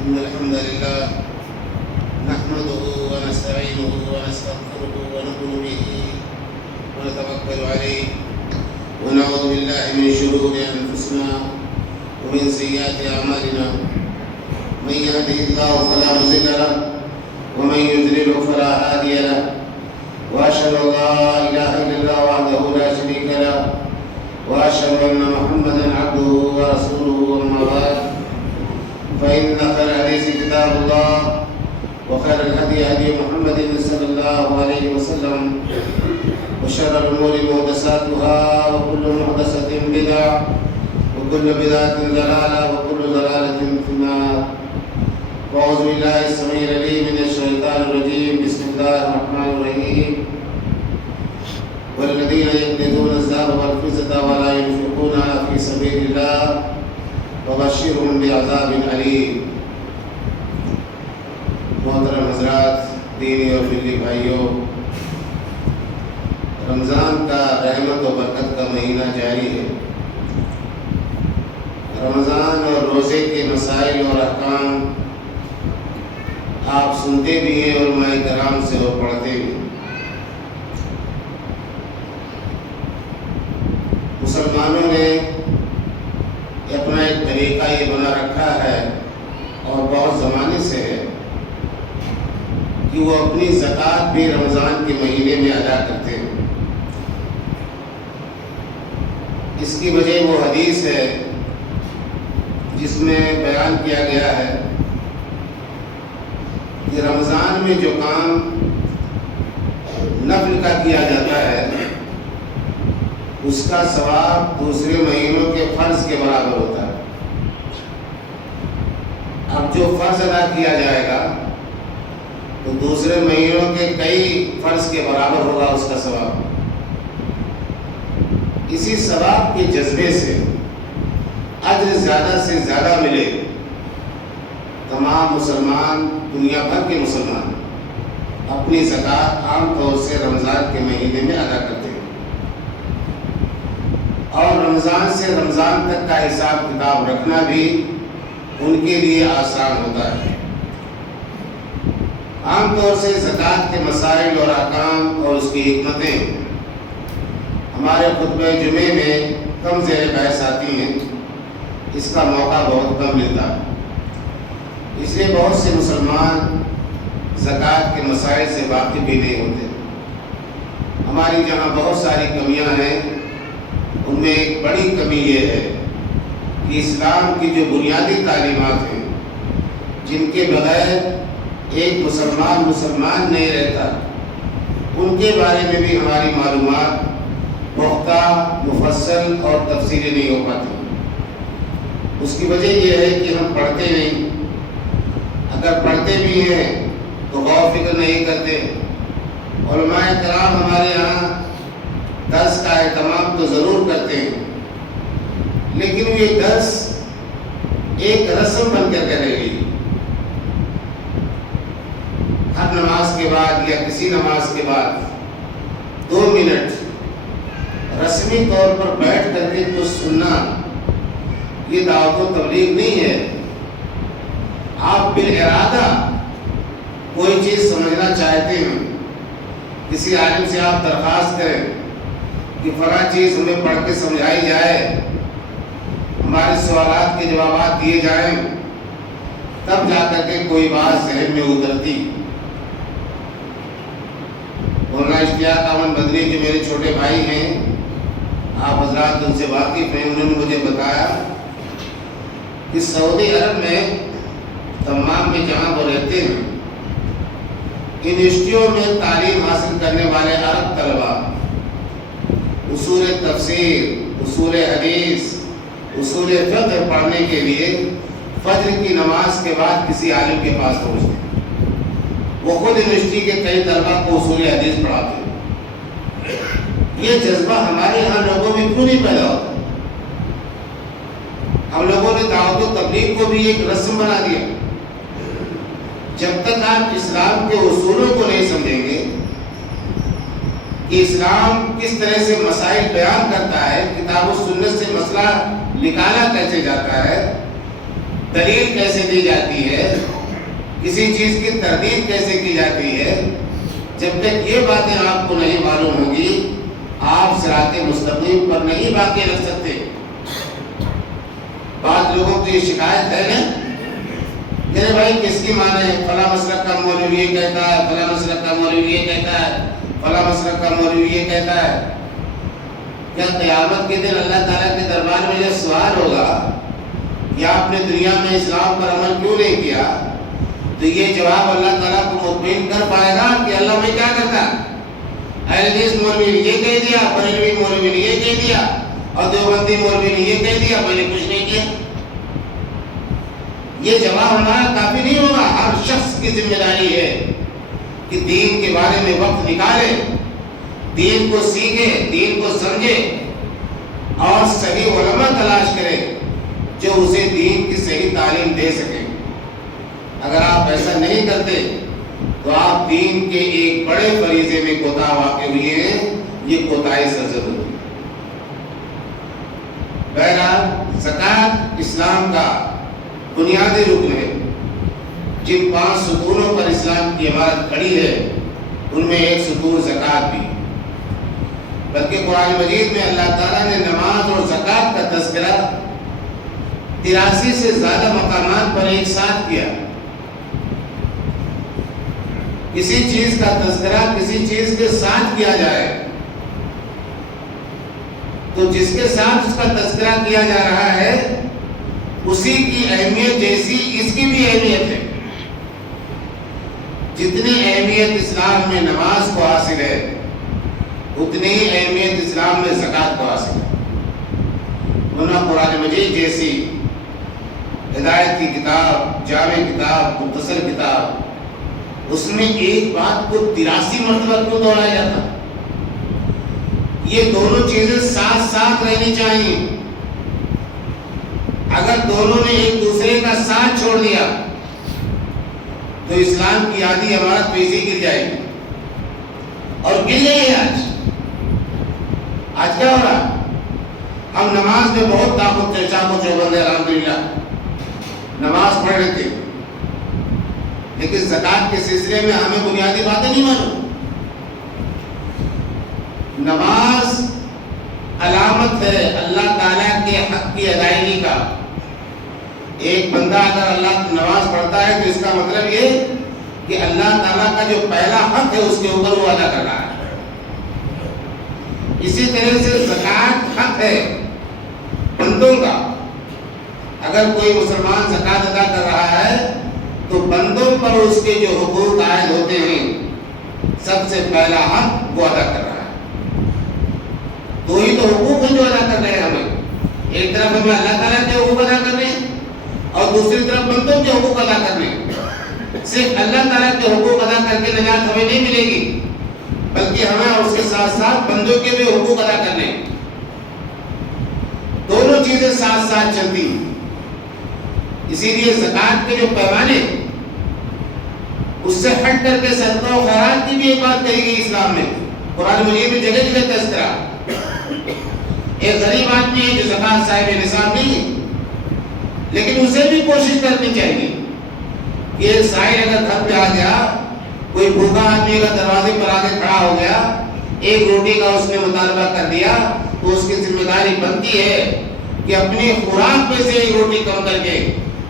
إن الحمد لله نحمده ونستعينه ونستغفره ونؤمن به ونتوكل عليه ونعوذ بالله من شرور أنفسنا ومن سيئات أعمالنا. من يهده الله فلا مضل له ومن يضلل فلا هادي له، وأشهد أن لا إله إلا الله وحده لا شريك له، وأشهد أن محمدا عبده ورسوله. أما بعد، فإن خير الحديث كتاب الله، وخير الهدي هدي محمد صلى الله عليه وسلم، وشر الأمور محدثاتها، وكل محدثة بدعة، وكل بدعة ضلالة، وكل ضلالة في النار. أعوذ بالله السميع العليم من الشيطان الرجيم. بسم الله الرحمن الرحيم. والذين يكنزون الذهب والفضة ولا ينفقونها في سبيل الله وبشرهم بعذاب علیم. محترم حضرات، دینی اور ملی بھائیوں، رمضان کا رحمت و برکت کا مہینہ جاری ہے. رمضان اور روزے کے مسائل اور احکام آپ سنتے بھی ہیں، علماء کرام سے اور پڑھتے بھی. مسلمانوں نے اپنا ایک طریقہ یہ بنا رکھا ہے اور بہت زمانے سے ہے کہ وہ اپنی زکوٰۃ بھی رمضان کے مہینے میں ادا کرتے ہیں. اس کی وجہ وہ حدیث ہے جس میں بیان کیا گیا ہے کہ رمضان میں جو کام نفل کا کیا جاتا ہے اس کا ثواب دوسرے مہینوں کے فرض کے برابر ہوتا ہے. اب جو فرض ادا کیا جائے گا تو دوسرے مہینوں کے کئی فرض کے برابر ہوگا اس کا ثواب. اسی ثواب کے جذبے سے اجر زیادہ سے زیادہ ملے، تمام مسلمان، دنیا بھر کے مسلمان اپنی زکوٰۃ عام طور سے رمضان کے مہینے میں ادا کرتے ہیں، اور رمضان سے رمضان تک کا حساب کتاب رکھنا بھی ان کے لیے آسان ہوتا ہے. عام طور سے زکوٰۃ کے مسائل اور احکام اور اس کی حکمتیں ہمارے خطبہ جمعے میں کم زیر بحث آتی ہیں. اس کا موقع بہت کم ملتا ہے، اس لیے بہت سے مسلمان زکوٰۃ کے مسائل سے واقف بھی نہیں ہوتے. ہماری جہاں بہت ساری کمیاں ہیں، ان میں ایک بڑی کمی یہ ہے کہ اسلام کی جو بنیادی تعلیمات ہیں جن کے بغیر ایک مسلمان نہیں رہتا، ان کے بارے میں بھی ہماری معلومات پختہ، مفصل اور تفصیلی نہیں ہو پاتی. اس کی وجہ یہ ہے کہ ہم پڑھتے نہیں، اگر پڑھتے بھی ہیں تو غور فکر نہیں کرتے. علماء کرام ہمارے یہاں درس کا اہتمام تو ضرور کرتے ہیں، لیکن یہ درس ایک رسم بن کر رہے گی. ہر نماز کے بعد یا کسی نماز کے بعد 2 منٹ رسمی طور پر بیٹھ کر کے تو سننا، یہ دعوت و تبلیغ نہیں ہے. آپ بالارادہ کوئی چیز سمجھنا چاہتے ہیں، کسی عالم سے آپ درخواست کریں کہ فلاں چیز ہمیں پڑھ کے سمجھائی جائے، ہمارے سوالات کے جوابات دیے جائیں، تب جا کر کے کوئی بات ذہن میں اترتی. مولانا اشتیاق احمد بدری جو میرے چھوٹے بھائی ہیں، آپ حضرات ان سے واقف ہیں، انہوں نے مجھے بتایا کہ سعودی عرب میں تمام میں جہاں وہ رہتے ہیں، یونیورسٹیوں میں تعلیم حاصل کرنے والے عرب طلباء اصول تفسیر، اصول حدیث، اصول فقہ پڑھنے کے لیے فجر کی نماز کے بعد کسی عالم کے پاس پہنچتے ہیں. وہ خود یونیورسٹی کے کئی طلباء کو اصول حدیث پڑھاتے ہیں. یہ جذبہ ہمارے یہاں لوگوں میں کیوں نہیں پیدا ہوتا؟ ہم لوگوں نے دعوت و تبلیغ کو بھی ایک رسم بنا دیا. جب تک آپ اسلام کے اصولوں کو نہیں سمجھیں گے کہ اسلام کس طرح سے مسائل بیان کرتا ہے، کتاب و سنت سے مسئلہ نکالا کیسے جاتا ہے، دلیل کیسے دی جاتی ہے، کسی چیز کی تردید کیسے کی جاتی ہے، جب تک یہ باتیں آپ کو نہیں معلوم ہوگی آپ صراط مستقیم پر نہیں باقی رکھ سکتے۔ بعض لوگوں کی یہ شکایت ہے نا کہ بھائی کس کی مانے، فلاں مسلک کا مولوی یہ کہتا ہے، فلاں مسلک کا مولوی یہ کہتا ہے، فلاں مسلک کا مولوی یہ کہتا ہے۔ کیا قیامت کے دن اللہ تعالیٰ کے دربار میں یہ سوال ہوگا کہ آپ نے دنیا میں اسلام پر عمل کیوں نہیں کیا، تو یہ جواب اللہ تعالیٰ کو مطمئن کر پائے گا کہ اللہ میں کیا کرتا، اہل حدیث مولوی نے یہ کہہ دیا، بریلوی مولوی نے یہ کہہ دیا، اور دیوبندی مولوی نے یہ کہہ دیا، میں نے کچھ نہیں کیا۔ یہ جواب ہمارا کافی نہیں ہوگا۔ ہر شخص کی ذمہ داری ہے کہ دین کے بارے میں وقت نکالے، دین کو سیکھے، دین کو سمجھے، اور صحیح علماء تلاش کرے جو اسے دین کی صحیح تعلیم دے سکے۔ اگر آپ ایسا نہیں کرتے تو آپ دین کے ایک بڑے فریضے میں کوتاہ واقع ہوئے ہیں، یہ کوتاہی سرزد ہوگی۔ بہرحال زکوٰۃ اسلام کا بنیادی رکن ہے۔ جن 5 ستونوں پر اسلام کی عمارت کھڑی ہے ان میں ایک ستون زکوٰۃ بھی، بلکہ قرآن مجید میں اللہ تعالیٰ نے نماز اور زکوٰۃ کا تذکرہ 83 سے زیادہ مقامات پر ایک ساتھ کیا۔ کسی چیز کا تذکرہ کسی چیز کے ساتھ کیا جائے تو جس کے ساتھ اس کا تذکرہ کیا جا رہا ہے اسی کی اہمیت جیسی اس کی بھی اہمیت ہے۔ جتنی اہمیت اسلام میں نماز کو حاصل ہے اتنی ہی اہمیت اسلام میں زکوٰۃ کو حاصل ہے۔ ورنہ قرآن مجید جیسی ہدایت کی کتاب، جامع کتاب، مختصر کتاب، اس میں ایک بات کو 83 مرتبہ کیوں دہرایا جاتا؟ یہ دونوں چیزیں ساتھ ساتھ رہنی چاہیے۔ اگر دونوں نے ایک دوسرے کا ساتھ چھوڑ دیا تو اسلام کی آدھی عمارت ویسے گر جائے گی، اور گر گئی ہے۔ آج کیا ہو رہا؟ ہم نماز میں بہت طاقت چرچا کو چوبند ہے، الحمدللہ نماز پڑھ رہے تھے، لیکن زکوٰۃ کے سلسلے میں ہمیں بنیادی باتیں نہیں معلوم۔ نماز علامت ہے اللہ تعالیٰ کے حق کی ادائیگی کا۔ ایک بندہ اگر اللہ نماز پڑھتا ہے تو اس کا مطلب یہ کہ اللہ تعالیٰ کا جو پہلا حق ہے اس کے اوپر وہ ادا کر رہا ہے۔ اسی طرح سے زکوٰۃ حق ہے بندوں کا۔ اگر کوئی مسلمان زکوٰۃ ادا کر رہا ہے تو بندوں پر اس کے جو حقوق عائد ہوتے ہیں سب سے پہلا حق وہ ادا کر رہا ہے۔ دو ہی تو حقوق ہیں جو ادا کر رہے ہیں ہمیں، ایک طرف ہمیں اللہ تعالیٰ کے حقوق ادا کرنے ہیں اور دوسری طرف بندوں کے حقوق ادا کرنے ہیں۔ صرف اللہ تعالیٰ کے حقوق ادا کر کے نجات ہمیں نہیں ملے گی، بلکہ ہمیں اور اس کے ساتھ ساتھ بندوں کے بھی حقوق ادا کرنے ہیں۔ دونوں چیزیں ساتھ ساتھ چلتی ہیں۔ اسی لیے زکوٰۃ کے جو پیمانے اس سے ہٹ کر کے صدقہ و خیرات کی بھی ایک بات کہی گئی اسلام میں۔ قرآن مجید میں جگہ جگہ تذکرہ۔ ایک غریب آدمی ہے جو زکوٰۃ صاحب نصاب نہیں ہے، لیکن اسے بھی کوشش کرنی چاہیے کہ ایک سائل اگر گھر پہ آ گیا، کوئی بھوکا آدمی اگر دروازے پر آگے کھڑا ہو گیا، ایک روٹی کا اس نے مطالبہ کر دیا تو اس کی ذمہ داری بنتی ہے کہ اپنی خوراک میں سے ایک روٹی کم کر کے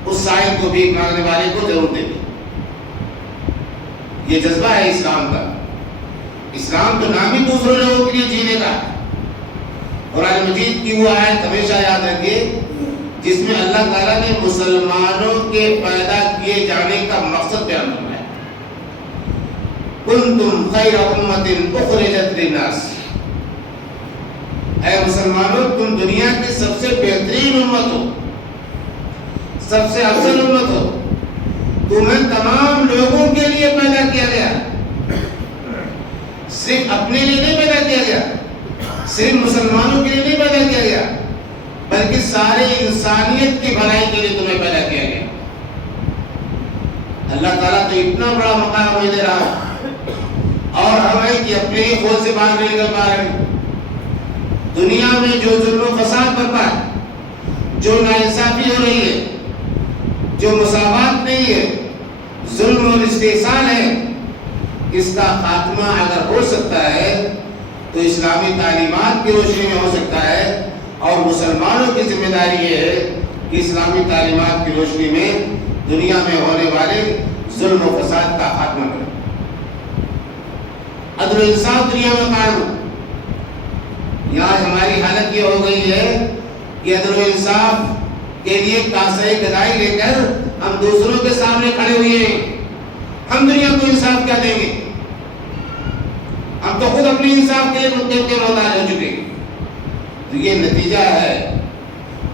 اس سائل کو بھی مانگنے والے کو ضرور دے دے۔ یہ جذبہ ہے اسلام کا۔ اسلام تو نام ہی دوسرے لوگوں کے لیے جینے کا۔ قرآن مجید کی وہ آیت ہمیشہ یاد رکھیے جس میں اللہ تعالیٰ نے مسلمانوں کے پیدا کیے جانے کا مقصد بیان کرنا ہے۔ کنتم خیر امۃ اخرجت للناس، اے مسلمانوں تم دنیا کی سب سے بہترین امت ہو، سب سے افضل امت ہو۔ تمہیں تمام لوگوں کے لیے پیدا کیا گیا، صرف اپنے لیے نہیں پیدا کیا گیا، صرف مسلمانوں کے لیے نہیں پیدا کیا گیا، بلکہ سارے انسانیت کی بھلائی کے لیے تمہیں پیدا کیا گیا۔ اللہ تعالیٰ تو اتنا بڑا مقام ہمیں دے رہا اور ہم ہیں کہ اپنے ہی خود سے باہر نہیں نکل پا رہے ہیں۔ دنیا میں جو ظلم و فساد برپا ہے، جو ناانصافی ہو رہی ہے، جو مساوات نہیں ہے، ظلم اور استحصال ہے، اس کا خاتمہ اگر ہو سکتا ہے تو اسلامی تعلیمات کی روشنی میں ہو سکتا ہے، اور مسلمانوں کی ذمہ داری یہ ہے کہ اسلامی تعلیمات کی روشنی میں دنیا میں ہونے والے ظلم و فساد کا خاتمہ کریں، عدل و انصاف دنیا میں قائم ہو۔ یہاں ہماری حالت یہ ہو گئی ہے کہ عدل و انصاف کے لیے کاسہ گدائی لے کر ہم دوسروں کے سامنے کھڑے ہوئے ہیں، ہم دنیا کو انصاف کیا دیں گے؟ ہم تو خود اپنی انصاف کے لیے محتاج ہو چکے ہیں۔ تو یہ نتیجہ ہے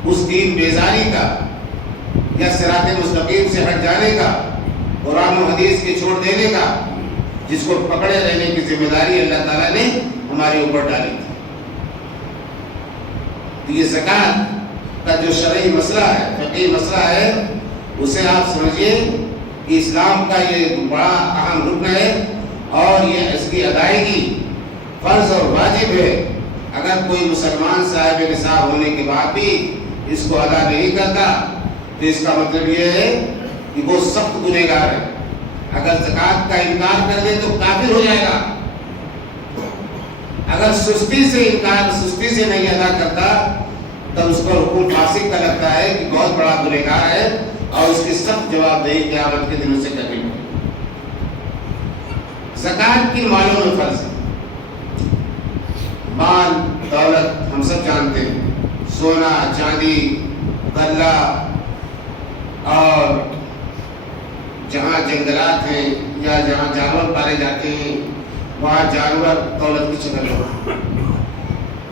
اس دین بیزاری کا یا صراط مستقیم سے ہٹ جانے کا، قرآن و حدیث کے چھوڑ دینے کا، جس کو پکڑے رہنے کی ذمہ داری اللہ تعالیٰ نے ہمارے اوپر ڈالی تھی۔ تو یہ زکوٰۃ کا جو شرعی مسئلہ ہے، فقہی مسئلہ ہے، اسے آپ سمجھیے کہ اسلام کا یہ بڑا اہم رکن ہے، اور یہ اس کی ادائیگی فرض اور واجب ہے۔ اگر کوئی مسلمان صاحب نصاب ہونے کے بعد بھی اس کو ادا نہیں کرتا تو اس کا مطلب یہ ہے کہ وہ سخت گنہگار ہے۔ اگر زکوٰۃ کا انکار کر دے تو کافر ہو جائے گا۔ اگر سستی سے نہیں ادا کرتا تب اس پر حکم فاسق کا لگتا ہے کہ بہت بڑا گنہگار ہے، اور اس کی سخت جواب دہی قیامت کے دن سے کرنی پڑے۔ زکوٰۃ کن مالوں میں فرض ہے؟ مال دولت ہم سب جانتے ہیں، سونا چاندی غلہ، اور جہاں جنگلات ہیں یا جہاں جانور پالے جاتے ہیں وہاں جانور دولت کی شکل میں۔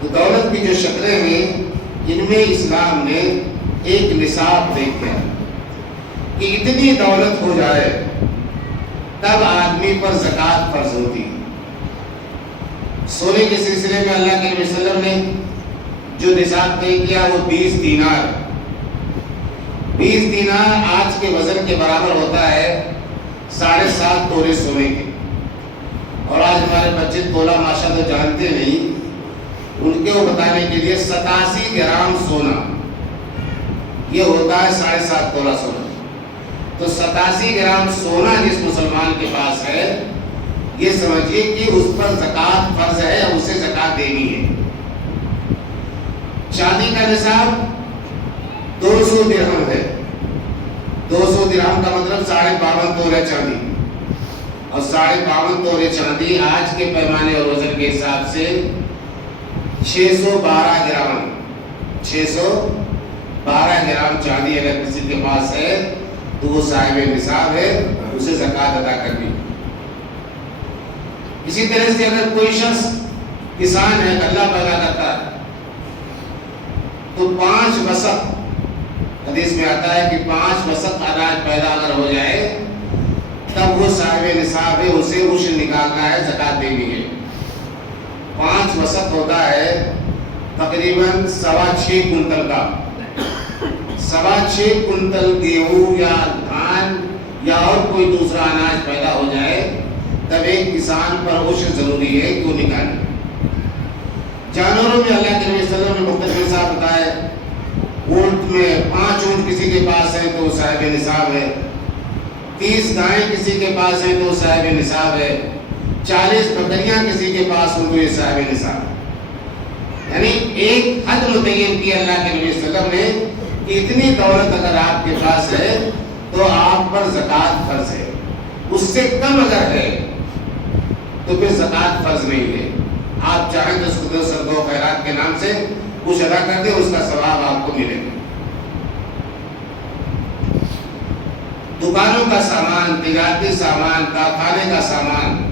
تو دولت کی جو شکلیں ہیں ان میں اسلام نے ایک نصاب دیکھا کہ اتنی دولت ہو جائے تب آدمی پر زکوٰۃ فرض ہوتی ہے۔ سونے کے سلسلے میں اللہ کے نبی صلی اللہ علیہ وسلم نے جو نصاب طے کیا وہ 20 دینار 20 دینار آج کے وزن کے برابر ہوتا ہے 7.5 تولے سونے کے۔ اور آج ہمارے بچے تولہ ماشاء تو جانتے نہیں، ان کو بتانے کے لیے 87 گرام سونا یہ ہوتا ہے 7.5 تولہ سونا۔ تو 87 گرام سونا جس مسلمان کے پاس ہے، یہ سمجھیے کہ اس پر زکوٰۃ فرض ہے، اسے زکوٰۃ دینی ہے۔ چاندی کا نصاب 200 درہم ہے۔ 200 درہم کا مطلب 52.5 تولے چاندی، اور 52.5 تولے چاندی آج کے پیمانے اور وزن کے حساب سے 612 گرام 612 گرام چاندی اگر کسی کے پاس ہے تو وہ صاحب نصاب ہے، اسے زکوٰۃ ادا کرنی۔ اسی طرح سے اگر کوئی شخص کسان ہے، غلہ پیدا کرتا ہے، تو 5 وسق، حدیث میں آتا ہے کہ 5 وسق اناج پیدا اگر ہو جائے تب وہ صاحب نصاب ہے، اسے عشر نکالنا ہے، زکوٰۃ دینی ہے۔ 5 وسق ہوتا ہے تقریباً 6.25 کنٹل کا۔ 6.25 کنٹل گیہوں یا دھان یا اور کوئی دوسرا اناج پیدا ہو جائے تب ایک کسان پر عشر ضروری ہے کہ وہ نکالے۔ جانوروں میں اللہ کے نبی صلی اللہ علیہ وسلم نے مختلف نصاب بتائے۔ اونٹ میں 5 اونٹ کسی کے پاس ہے تو صاحب نصاب ہے، 30 گائیں کسی کے پاس ہے تو صاحب نصاب ہے، 40 بکریاں کسی کے پاس ہوں تو یہ صاحب نصاب ہے۔ یعنی ایک حد متعین کی اللہ کے نبی صلی اللہ علیہ وسلم نے کہ اتنی دولت اگر آپ کے پاس ہے تو آپ پر زکوٰۃ فرض ہے، اس سے کم اگر ہے تو پھر زکوٰۃ فرض نہیں ہے۔ آپ چاہیں تو اس کو صدقہ و خیرات کے نام سے کچھ ادا کر دیں، اس کا ثواب آپ کو ملے گا۔ دکانوں کا سامان، تجارتی سامان، کارخانے کا سامان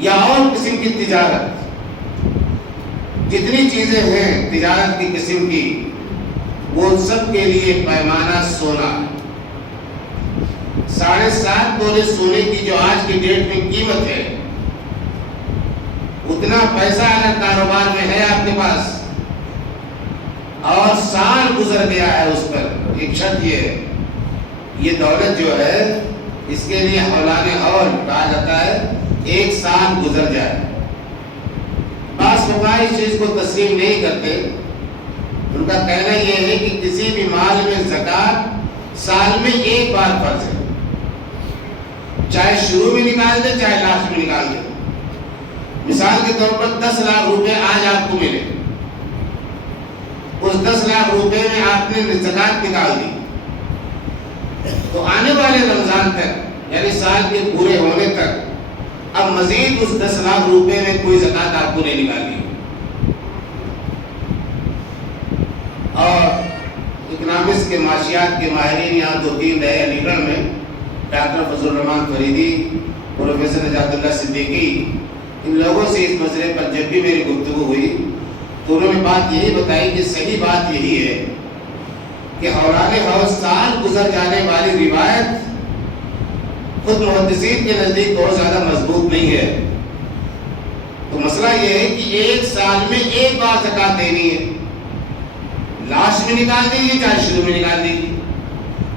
یا اور قسم کی تجارت، جتنی چیزیں ہیں تجارت کی قسم کی، وہ سب کے لیے پیمانہ سونا ہے۔ 7.5 تولے سونے کی جو آج کی ڈیٹ میں قیمت ہے، اتنا پیسہ اگر کاروبار میں ہے آپ کے پاس اور سال گزر گیا ہے اس پر، ایک شرط یہ ہے، یہ دولت جو ہے اس کے لیے حولان حول کہا جاتا ہے، 1 سال گزر جائے۔ بعض فقہاء اس چیز کو تسلیم نہیں کرتے، ان کا کہنا یہ ہے کہ کسی بھی مال میں زکوٰۃ سال میں ایک بار فرض ہے، چاہے شروع میں نکال دے چاہے لاسٹ میں نکال دے۔ مثال کے طور پر 10 لاکھ روپے آج آپ کو ملے، اس 10 لاکھ روپے میں آپ نے زکوٰۃ نکال دی، تو آنے والے رمضان تک یعنی سال کے پورے ہونے تک اب مزید اس 10 لاکھ روپے میں کوئی زکوٰۃ آپ کو نہیں نکالنی۔ اور اکنامکس کے معاشیات کے ماہرین یہاں 2-3 رہے علی گڑھ میں، ڈاکٹر فضل الرحمان فریدی، پروفیسر نجات اللہ صدیقی، ان لوگوں سے اس مسئلے پر جب بھی میری گفتگو ہوئی تو انہوں نے بات یہی بتائی کہ صحیح بات یہی ہے کہ حولان حول سال گزر جانے والی روایت خود محدثین کے نزدیک بہت زیادہ مضبوط نہیں ہے۔ تو مسئلہ یہ ہے کہ ایک سال میں ایک بار زکوٰۃ دینی ہے، لاسٹ میں نکال دیجیے چاہے شروع میں نکال دیجیے۔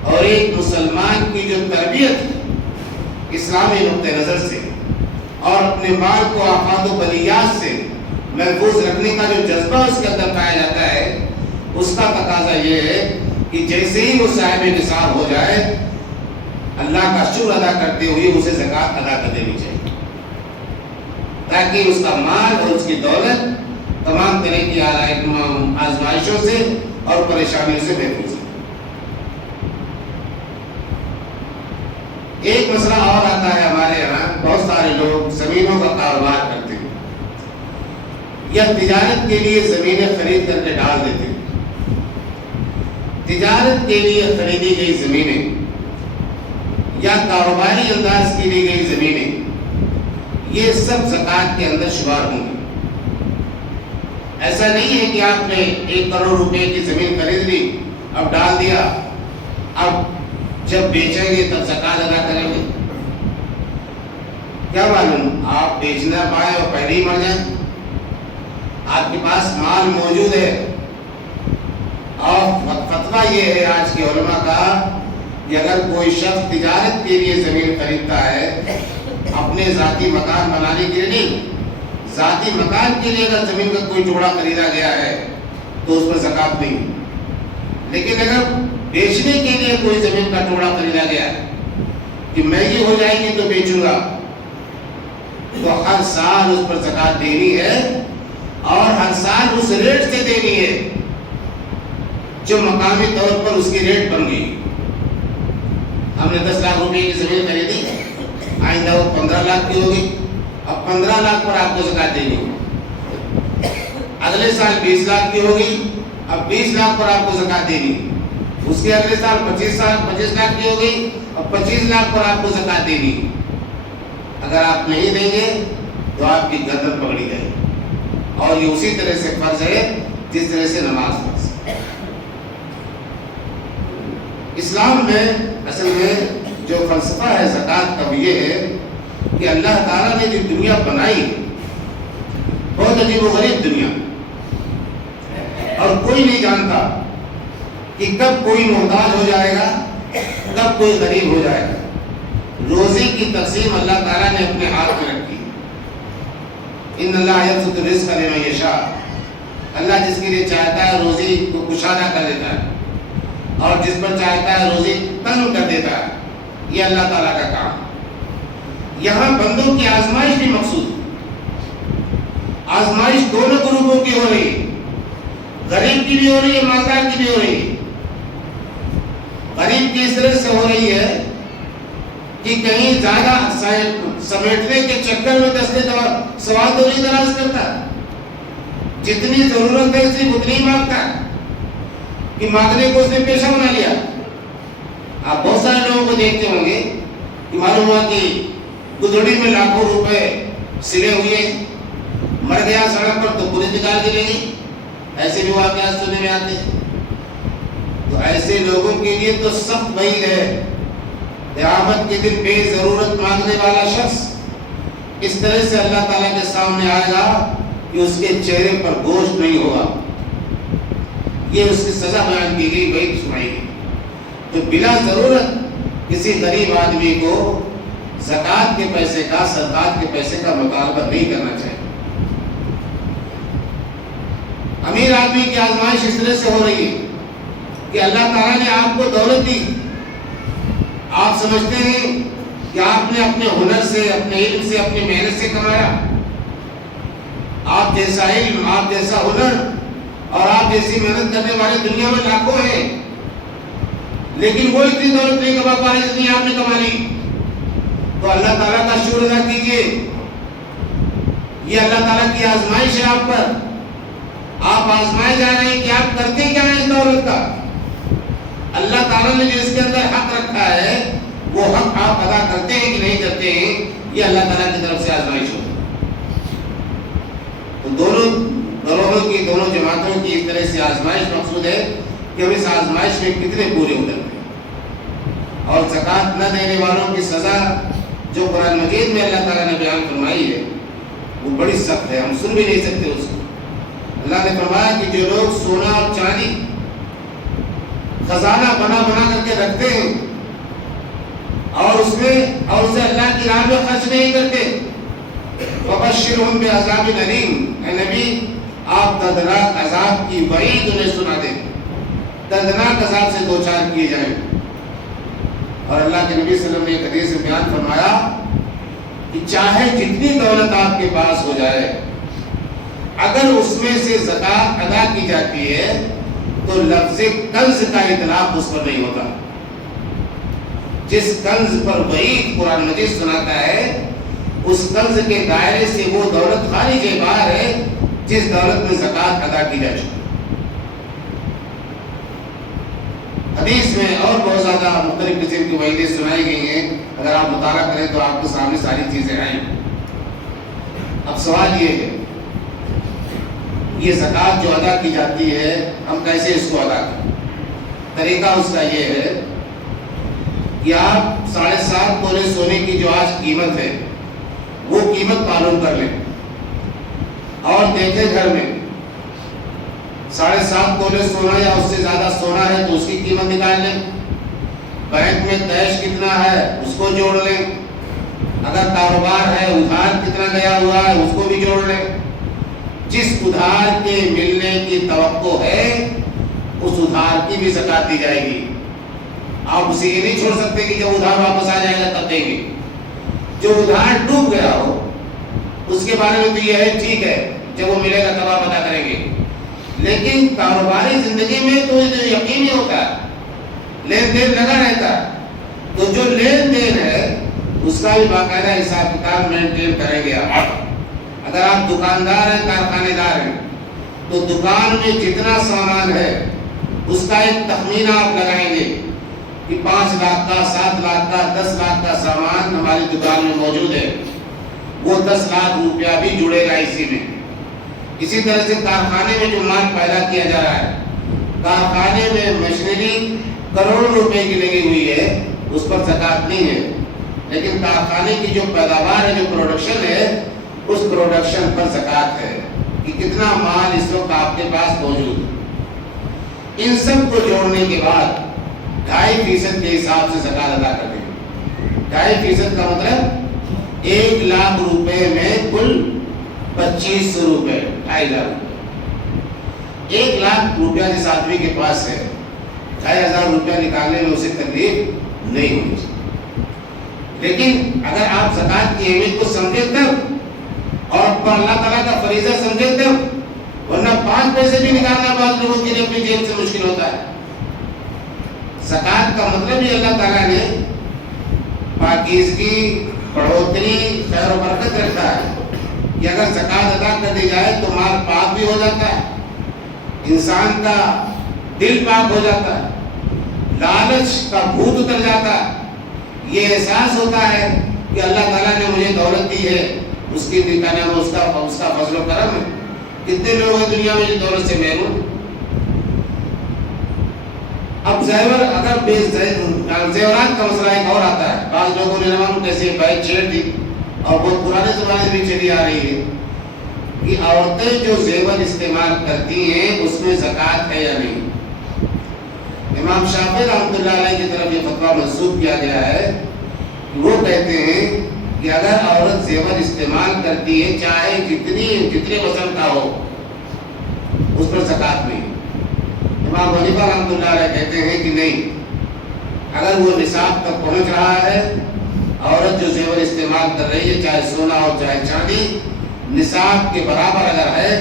اور ایک مسلمان کی جو تربیت اسلامی نقطہ نظر سے اور اپنے مال کو آفات و بلیات سے محفوظ رکھنے کا جو جذبہ اس کے اندر پایا جاتا ہے، اس کا تقاضا یہ ہے کہ جیسے ہی وہ صاحب نصاب ہو جائے اللہ کا شکر ادا کرتے ہوئے اسے زکوٰۃ ادا کر دینی چاہیے، تاکہ اس کا مال اور اس کی دولت تمام طرح کی آزمائشوں سے اور پریشانیوں سے محفوظ ہے۔ ایک مسئلہ اور آتا ہے ہمارے یہاں، بہت سارے لوگ زمینوں کا کاروبار کرتے ہیں یا تجارت کے لیے زمینیں خرید کر کے ڈال دیتے ہیں۔ تجارت کے لیے خریدی گئی زمینیں یا کاروباری انداز کی لی گئی زمینیں، یہ سب زکوٰۃ کے اندر شمار ہوں گی۔ ایسا نہیں ہے کہ آپ نے 1 کروڑ روپے کی زمین خرید لی، اب ڈال دیا، اب جب بیچیں گے تب زکوٰۃ ادا کریں گے۔ کیا معلوم آپ بیچنا پائیں اور پہلے ہی مر جائیں۔ آپ کے پاس مال موجود ہے، اور فتویٰ یہ ہے آج کے علماء کا کہ اگر کوئی شخص تجارت کے لیے زمین خریدتا ہے، اپنے ذاتی مکان بنانے کے لیے نہیں، ذاتی مکان کے لیے اگر زمین کا کوئی ٹکڑا خریدا گیا ہے تو اس پر زکوٰۃ نہیں۔ لیکن اگر بیچنے کے لیے کوئی زمین کا ٹکڑا خریدا گیا کہ مہنگی ہو جائے گی تو بیچوں گا، تو ہر سال اس پر زکوٰۃ دینی ہے، اور ہر سال اس ریٹ سے دینی ہے جو مقامی طور پر اس کی ریٹ بن گئی۔ ہم نے 10 لاکھ روپے کی زمین خریدی، آئندہ وہ 15 لاکھ کی ہوگی، اب 15 لاکھ پر آپ کو زکوٰۃ دینی ہے۔ اگلے سال 20 لاکھ کی ہوگی، اب 20 لاکھ پر آپ کو زکوٰۃ دینی ہے۔ اس کے اگلے سال 25 لاکھ کی ہوگی، اب 25 لاکھ پر آپ کو زکوٰۃ دینی ہے۔ اگر آپ نہیں دیں گے تو آپ کی گردن پکڑی جائے گی، اور یہ اسی طرح سے فرض ہے جس طرح سے نماز فرض ہے۔ اسلام میں اصل میں جو فلسفہ ہے زکوٰۃ کا یہ ہے کہ اللہ تعالیٰ نے جو دنیا بنائی، بہت عجیب و غریب دنیا، اور کوئی نہیں جانتا کہ کب کوئی محتاج ہو جائے گا، کب کوئی غریب ہو جائے گا۔ روزی کی تقسیم اللہ تعالیٰ نے اپنے ہاتھ میں رکھی۔ ان اللہ یبسط الرزق لمن یشاء، اللہ جس کے لیے چاہتا ہے روزی کو کشادہ کر دیتا ہے، اور جس پر چاہتا ہے روزی تنگ کر دیتا ہے۔ یہ اللہ تعالیٰ کا کام۔ یہاں بندوں کی آزمائش بھی مقصود ہے۔ آزمائش دونوں گروپوں کی ہو رہی ہے، غریب کی بھی ہو رہی ہے، مالدار کی بھی ہو رہی ہے۔ غریب کی اس طرح سے ہو رہی ہے کہ کہیں زیادہ سمیٹنے کے چکر میں دستے سوال تو نہیں دراز کرتا، جتنی ضرورت ہے صرف اتنی ہی مانگتا ہے کہ مانگنے کو اس نے پیشہ بنا لیا۔ آپ بہت سارے لوگوں کو دیکھتے ہوں گے کہ معلوم ہوا کہ گدڑی میں لاکھوں روپے سلے ہوئے، مر گیا سڑک پر تو پولیس نکال کے لے گئی۔ ایسے بھی واقعات سننے میں آتے ہیں۔ تو ایسے لوگوں کے لیے تو سخت وعید ہے۔ قیامت کے دن بے ضرورت مانگنے والا شخص اس طرح سے اللہ تعالیٰ کے سامنے آئے گا کہ اس کے چہرے پر گوشت نہیں ہوگا۔ یہ اس کی سزا بیان کی گئی، وعید سنائی گئی۔ تو بلا ضرورت کسی غریب آدمی کو زکوٰۃ کے پیسے کا، صدقات کے پیسے کا مطالبہ نہیں کرنا چاہیے۔ امیر آدمی کی آزمائش اس طرح سے ہو رہی ہے کہ اللہ تعالیٰ نے آپ کو دولت دی، آپ سمجھتے ہیں کہ آپ نے اپنے ہنر سے، اپنے علم سے، اپنی محنت سے کمایا؟ آپ جیسا علم، آپ جیسا ہنر اور آپ جیسی محنت کرنے والے دنیا میں لاکھوں ہیں، لیکن وہ اتنی دولت نہیں کما پا رہے جتنی آپ نے کما لی۔ تو اللہ تعالیٰ کا شکر ادا کیجیے، یہ اللہ تعالیٰ کی آزمائش ہے آپ پر۔ آپ آزمائے جا رہے ہیں کہ آپ کرتے کیا ہیں اس دولت کا۔ اللہ تعالیٰ نے جو اس کے اندر حق رکھا ہے وہ حق آپ ادا کرتے ہیں کہ نہیں کرتے ہیں، یہ اللہ تعالیٰ کی طرف سے آزمائش ہوتی ہے۔ تو دونوں گروہوں کی، دونوں جماعتوں کی اس طرح سے آزمائش مقصود ہے کہ ہم اس آزمائش میں کتنے پورے اترتے ہیں۔ اور زکوٰۃ نہ دینے والوں کی سزا جو قرآن مجید میں اللہ تعالیٰ نے بیان فرمائی ہے وہ بڑی سخت ہے، ہم سن بھی نہیں سکتے اس کو۔ اللہ نے فرمایا کہ جو لوگ سونا اور چاندی خزانہ بنا بنا کر کے رکھتے ہیں اور اسے اللہ کی راہ میں خرچ نہیں کرتے، وَبَشِّرْهُمْ بِعَذَابٍ أَلِيمٍ، اے نبی آپ دردناک عذاب کی وعید انہیں سنا دیں، دردناک عذاب سے دوچار کیے جائیں۔ اور اللہ کے نبی صلی اللہ علیہ وسلم نے ایک حدیث میں بیان فرمایا کہ چاہے جتنی دولت آپ کے پاس ہو جائے، اگر اس میں سے زکوٰۃ ادا کی جاتی ہے تو لفظ کنز کا اطلاق اس پر نہیں ہوتا۔ جس کنز پر وعید قرآن مجید سناتا ہے اس کنز کے دائرے سے وہ دولت خارج باہر ہے جس دولت میں زکوٰۃ ادا کی جا چکی۔ حدیث میں اور بہت زیادہ مختلف قسم کی وعیدیں سنائی گئی ہیں، اگر آپ مطالعہ کریں تو آپ کے سامنے ساری چیزیں آئیں۔ اب سوال یہ ہے، یہ زکوٰۃ جو ادا کی جاتی ہے ہم کیسے اس کو ادا کریں؟ طریقہ اس کا یہ ہے کہ آپ 7.5 تولے سونے کی جو آج قیمت ہے وہ قیمت معلوم کر لیں اور دیکھیں گھر میں 7.5 تولے سونا یا اس سے زیادہ سونا ہے تو اس کی قیمت نکال لیں، بینک میں کیش کتنا ہے اس کو جوڑ لیں، اگر کاروبار ہے ادھار کتنا گیا ہوا ہے اس کو بھی جوڑ لیں۔ جس ادھار کے ملنے کی توقع ہے اس ادھار کی بھی زکوٰۃ دی جائے گی۔ آپ اسے یہ نہیں چھوڑ سکتے کہ جب ادھار واپس آ جائے گا تب دیں گے۔ جو ادھار ڈوب گیا ہو اس کے بارے میں تو یہ ہے ٹھیک ہے جب وہ ملے گا تب آپ ادا کریں گے، لیکن کاروباری زندگی میں تو یقینی ہوتا ہے، لین دین لگا رہتا ہے، تو جو لین دین ہے اس کا بھی باقاعدہ حساب کتاب مینٹین کریں گے آپ۔ اگر آپ دکاندار ہیں، کارخانے دار ہیں، تو دکان میں جتنا سامان ہے اس کا ایک تخمینہ آپ لگائیں گے کہ 5 لاکھ کا، 7 لاکھ کا، 10 لاکھ کا سامان ہماری دکان میں موجود ہے، وہ 10 لاکھ روپیہ بھی جڑے گا اسی میں۔ اسی طرح سے کارخانے میں جو مال پیدا کیا جا رہا ہے، کارخانے میں مشینری کروڑوں روپے کی لگی ہوئی ہے، اس پر زکوٰۃ نہیں ہے، لیکن کارخانے کی جو پیداوار ہے، جو پروڈکشن ہے، اس پروڈکشن پر زکوٰۃ ہے کہ کتنا مال اس وقت آپ کے پاس موجود ہے۔ ان سب کو جوڑنے کے بعد 2.5% کے حساب سے زکوٰۃ ادا کر دیں۔ 2.5% کا مطلب 1 لاکھ روپے میں کل 2500 روپے، 2.5 لاکھ۔ 1 لاکھ روپیہ جس آدمی کے پاس ہے 2.500 روپیہ نکالنے میں اسے تکلیف نہیں ہونی چاہیے، لیکن اگر آپ زکوٰۃ کی اہمیت کو سمجھے تب اور اللہ تعالیٰ کا فریضہ سمجھے تب، ورنہ 5 پیسے بھی نکالنا بعض لوگوں کے لیے اپنی جیب سے مشکل ہوتا ہے۔ زکوٰۃ کا مطلب ہی اللہ تعالیٰ نے پاکیزگی، بڑھوتری، خیر و برکت رکھا ہے کہ اگر زکوٰۃ ادا کر دی جائے تو مال پاک بھی ہو جاتا ہے، انسان کا دل پاک ہو جاتا ہے، لالچ کا بھوت اتر جاتا ہے، یہ احساس ہوتا ہے کہ اللہ تعالیٰ نے مجھے دولت دی ہے، اس کی اس کا فضل و کرم ہے۔ کتنے لوگ ہیں دنیا میں جس دولت سے محروم۔ اب زیور، اگر زیورات کا مسئلہ ایک اور آتا ہے، بعض لوگوں نے نمانوں کیسے بھائی چھیڑ دی اور بہت پرانے زمانے میں چلی آ رہی ہے کہ عورتیں جو زیور استعمال کرتی ہیں اس میں زکوٰۃ ہے یا نہیں۔ امام شافعی رحمۃ اللہ علیہ کی طرف یہ فتویٰ منسوب کیا گیا ہے، وہ کہتے ہیں کہ اگر عورت زیور استعمال کرتی ہے چاہے جتنے وزن کا ہو اس پر زکوٰۃ نہیں۔ امام حنیفہ رحمۃ اللہ علیہ کہتے ہیں کہ نہیں، اگر وہ نصاب تک پہنچ رہا ہے، عورت جو زیور استعمال کر رہی ہے چاہے سونا ہو چاہے چاندی، نصاب کے برابر اگر ہے،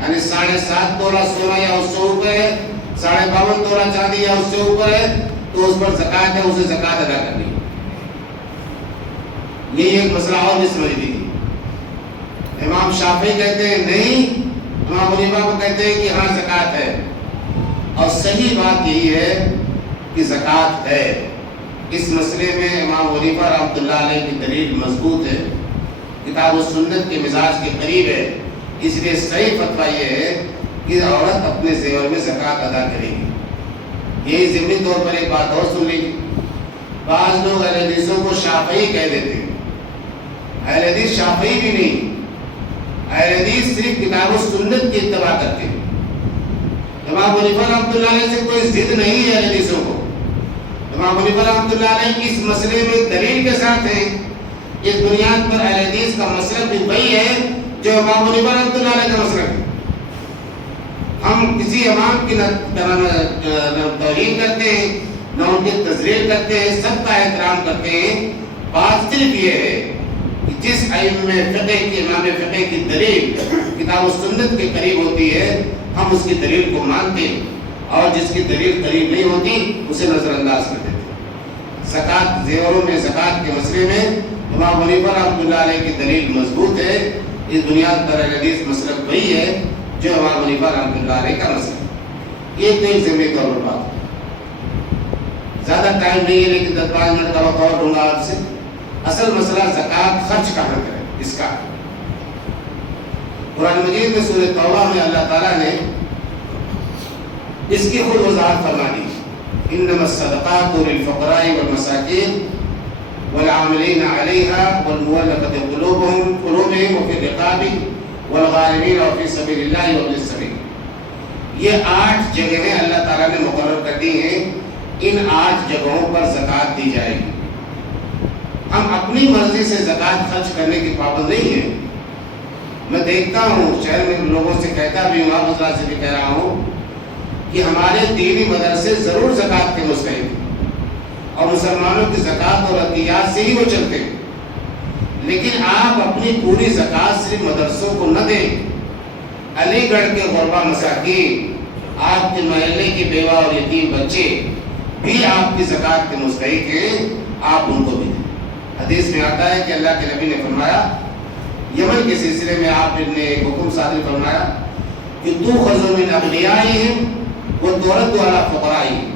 یعنی 7.5 تولہ سونا یا اس سے اوپر ہے، 52.5 تولہ چاندی یا اس سے اوپر ہے، تو اس پر زکوٰۃ ہے، اسے زکوٰۃ ادا کرنی ہے۔ یہی ایک مسئلہ اور بھی سمجھ لیجیے۔ امام شافعی کہتے ہیں نہیں، امام حنیفہ کو کہتے ہیں کہ ہاں زکوٰۃ ہے، اور صحیح بات یہی ہے کہ زکوٰۃ ہے۔ اس مسئلے میں امام حنیفہ رحمۃ اللہ علیہ کی دلیل مضبوط ہے، کتاب و سنت کے مزاج کے قریب ہے، اس لیے صحیح فتویٰ یہ ہے کہ عورت اپنے زیور میں زکوٰۃ ادا کرے گی۔ یہی ضمنی طور پر ایک بات اور سن لیجیے، بعض لوگ اہل حدیثوں کو شافعی کہہ دیتے ہیں۔ اہل حدیث شافعی بھی نہیں، اہل حدیث صرف کتاب و سنت کی اتباع کرتے ہیں۔ امام حنیفہ رحمۃ اللہ علیہ سے کوئی ضد نہیں ہے اہل حدیثوں کو۔ امام حنیفہ رحمۃ اللہ علیہ اس مسئلے میں دلیل کے ساتھ ہیں۔ اس بنیاد پر اہل حدیث کا مسلک بھی وہی ہے جو امام حنیفہ رحمۃ اللہ علیہ کا مسلک ہے۔ ہم کسی امام کی نہ توہین کرتے ہیں نہ ان کی تذلیل کرتے ہیں، سب کا احترام کرتے ہیں۔ بات صرف یہ ہے کہ جس علم میں فقہ کی امام فقہ کی دلیل کتاب و سنت کے قریب ہوتی ہے ہم اس کی دلیل کو مانتے ہیں، اور جس کی دلیل قریب نہیں ہوتی اسے نظر انداز کر دیتے ہیں۔ زکوٰۃ زیوروں میں زکوٰۃ کے مسئلے میں امام حنیفہ رحمۃ اللہ علیہ کی دلیل مضبوط ہے۔ اس بنیاد پر اہل حدیث مسلک وہی ہے جو امام حنیفہ رحمۃ اللہ علیہ کا مسئلہ ہے۔ یہ تو ایک ذمہ طور پر بات ہے، زیادہ ٹائم نہیں ہے لیکن 10-12 منٹ کا وقت اور دوں گا آپ سے۔ اصل مسئلہ زکوٰۃ خرچ کہاں کرے اس کا۔ قرآن مجید میں سورہ توبہ میں اللہ تعالیٰ نے اس کی خود وضاحت فرما دی، انما الصدقات للفقراء والمساکین والعاملین علیہا والمؤلفۃ قلوبہم وفی الرقاب والغارمین وفی سبیل اللہ وابن السبیل۔ یہ 8 جگہیں اللہ تعالیٰ نے مقرر کر دی ہیں، ان 8 جگہوں پر زکوٰۃ دی جائے گی۔ ہم اپنی مرضی سے زکوٰۃ خرچ کرنے کی پابند نہیں ہیں۔ میں دیکھتا ہوں شہر میں لوگوں سے کہتا بھی ہوں، آپ حضرات سے بھی کہہ رہا ہوں کہ ہمارے دینی مدرسے ضرور زکوٰۃ کے مستحق ہیں، اور مسلمانوں کی زکوٰۃ اور عطیات سے ہی وہ چلتے ہیں، لیکن آپ اپنی پوری زکوٰۃ صرف مدرسوں کو نہ دیں۔ علی گڑھ کے غربا مساکین، آپ کے محلے کی بیوہ اور یتیم بچے بھی آپ کی زکوٰۃ کے مستحق ہیں، آپ ان کو بھی دیں۔ حدیث میں آتا ہے کہ اللہ کے نبی نے فرمایا، یمن کے سلسلے میں آپ نے ایک حکم صادر فرمایا کہ تؤخذ من اغنیائہم وترد علی فقرائہم،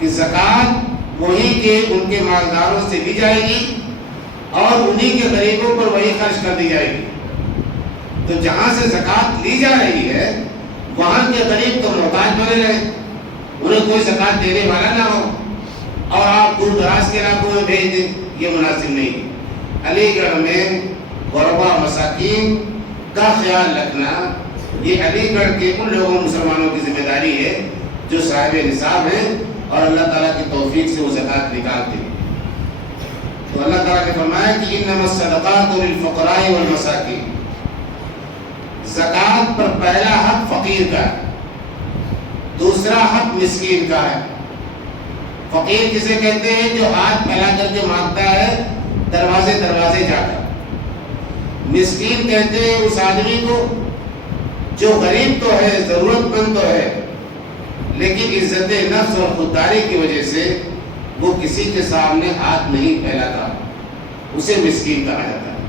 کہ زکوٰۃ وہی کے ان کے مالداروں سے لی جائے گی اور انہی کے غریبوں پر وہی خرچ کر دی جائے گی۔ تو جہاں سے زکوٰۃ لی جا رہی ہے وہاں کے غریب تو محتاج بنے رہے، انہیں کوئی زکوٰۃ دینے والا نہ ہو، اور آپ دور دراز کے علاقوں میں بھیج دیں، یہ مناسب نہیں۔ علی گڑھ میں غربا مساکین کا خیال رکھنا یہ علی گڑھ کے ان لوگوں مسلمانوں کی ذمہ داری ہے جو صاحب نصاب ہیں اور اللہ تعالیٰ کی توفیق سے وہ زکوٰۃ نکالتے ہیں۔ تو اللہ تعالیٰ نے فرمایا کہ انما الصدقات للفقراء والمساکین، زکوٰۃ پر پہلا حق فقیر کا ہے، دوسرا حق مسکین کا ہے۔ فقیر کسے کہتے ہیں؟ جو ہاتھ پھیلا کر کے مانگتا ہے دروازے دروازے جا کر۔ مسکین کہتے ہیں اس آدمی کو جو غریب تو ہے، ضرورت مند تو ہے، لیکن عزت نفس اور خودداری کی وجہ سے وہ کسی کے سامنے ہاتھ نہیں پھیلاتا، اسے مسکین کہا جاتا ہے۔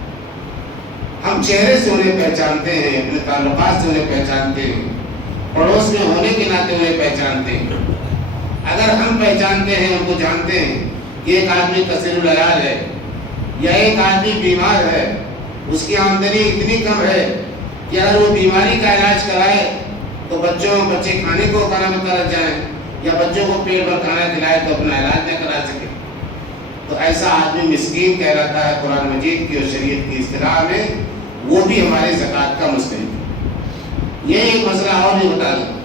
ہم چہرے سے انہیں پہچانتے ہیں، اپنے تعلقات سے انہیں پہچانتے ہیں، پڑوس میں ہونے کے ناطے انہیں پہچانتے ہیں۔ اگر ہم پہچانتے ہیں، ہم کو جانتے ہیں کہ ایک آدمی کثیر العیال ہے یا ایک آدمی بیمار ہے، اس کی آمدنی اتنی کم ہے کہ اگر وہ بیماری کا علاج کرائے تو بچے کھانے کو کھانا میں طرف جائیں، یا بچوں کو پیٹ بھر کھانا کھلائے تو اپنا علاج نہ کرا سکے، تو ایسا آدمی مسکین کہلاتا ہے قرآن مجید کی اور شریعت کی اصطلاح میں، وہ بھی ہمارے زکوٰۃ کا مستحق ہے۔ یہ ایک مسئلہ اور بھی بتا دوں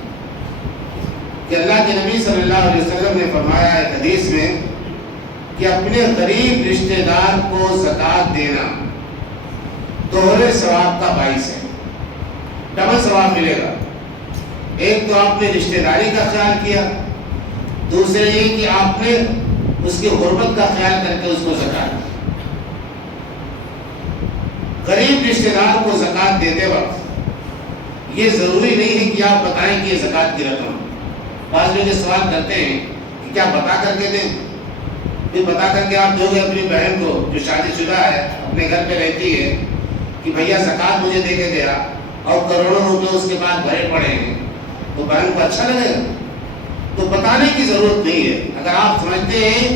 کہ اللہ کے نبی صلی اللہ علیہ وسلم نے فرمایا ہے حدیث میں کہ اپنے غریب رشتہ دار کو زکوٰۃ دینا دوہرے ثواب کا باعث ہے، ڈبل ثواب ملے گا۔ ایک تو آپ نے رشتہ داری کا خیال کیا، دوسرے یہ کہ آپ نے اس کی غربت کا خیال کر کے اس کو زکات. غریب رشتہ دار کو زکات دیتے وقت یہ ضروری نہیں ہے کہ آپ بتائیں کہ یہ زکات کی رقم. بعض لوگ یہ سوال کرتے ہیں کہ کیا بتا کر کے دیں؟ پھر بتا کر کے آپ دو گے اپنی بہن کو جو شادی شدہ ہے, اپنے گھر پہ رہتی ہے, کہ بھیا زکات مجھے دے کے گیا اور کروڑوں روپے اس کے بعد بھرے پڑے ہیں, تو بہن کو اچھا لگے گا؟ تو بتانے کی ضرورت نہیں ہے. اگر آپ سمجھتے ہیں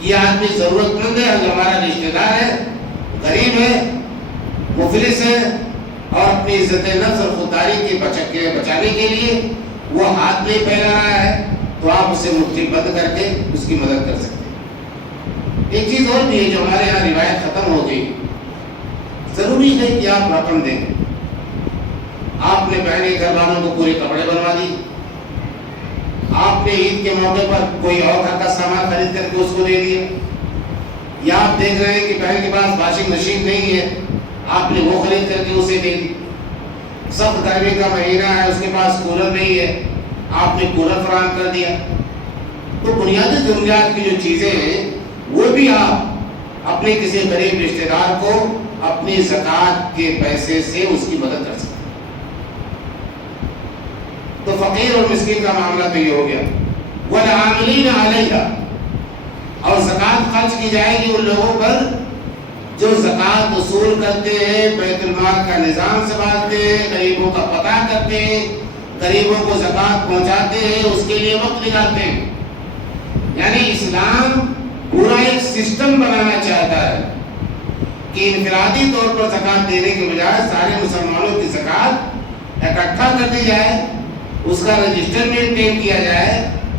کہ یہ آدمی ضرورت مند ہے, ہمارا رشتہ دار ہے, غریب ہے, مفلس ہے, اور اپنی عزت نفس اور خودداری کے بچانے کے لیے وہ ہاتھ نہیں پھیلا رہا ہے, تو آپ اسے مٹھی بند کر کے اس کی مدد کر سکتے ہیں. ایک چیز اور بھی ہے جو ہمارے یہاں روایت ختم ہو گئی, ضروری ہے کہ آپ رقم دیں. آپ نے بہن کے گھر والوں کو پورے کپڑے بنوا دی, آپ نے عید کے موقع پر کوئی اور گھر کا سامان خرید کر کے اس کو دے دیا, یا آپ دیکھ رہے ہیں کہ بہن کے پاس واشنگ مشین نہیں ہے, آپ نے وہ خرید کر کے اسے دے دی. سخت گرمی کا مہینہ ہے, اس کے پاس کولر نہیں ہے, آپ نے کولر فراہم کر دیا. تو بنیادی ضروریات کی جو چیزیں ہیں وہ بھی آپ اپنے کسی غریب رشتہ دار کو اپنی زکات کے پیسے سے اس کی مدد کر سکتے ہیں. تو فقیر اور مسکین کا معاملہ تو یہ ہو گیا. والعاملین علیہا, اور زکات خرچ کی جائے گی ان لوگوں پر جو زکات وصول کرتے ہیں, بیت المال کا نظام سنبھالتے ہیں, غریبوں کا پتہ کرتے ہیں, غریبوں کو زکات پہنچاتے ہیں, اس کے لیے وقت نکالتے ہیں. یعنی اسلام پورا ایک سسٹم بنانا چاہتا ہے کہ انفرادی طور پر زکات دینے کے بجائے سارے مسلمانوں کی زکات اکٹھا کر دی جائے, اس کا رجسٹر مینٹین کیا جائے,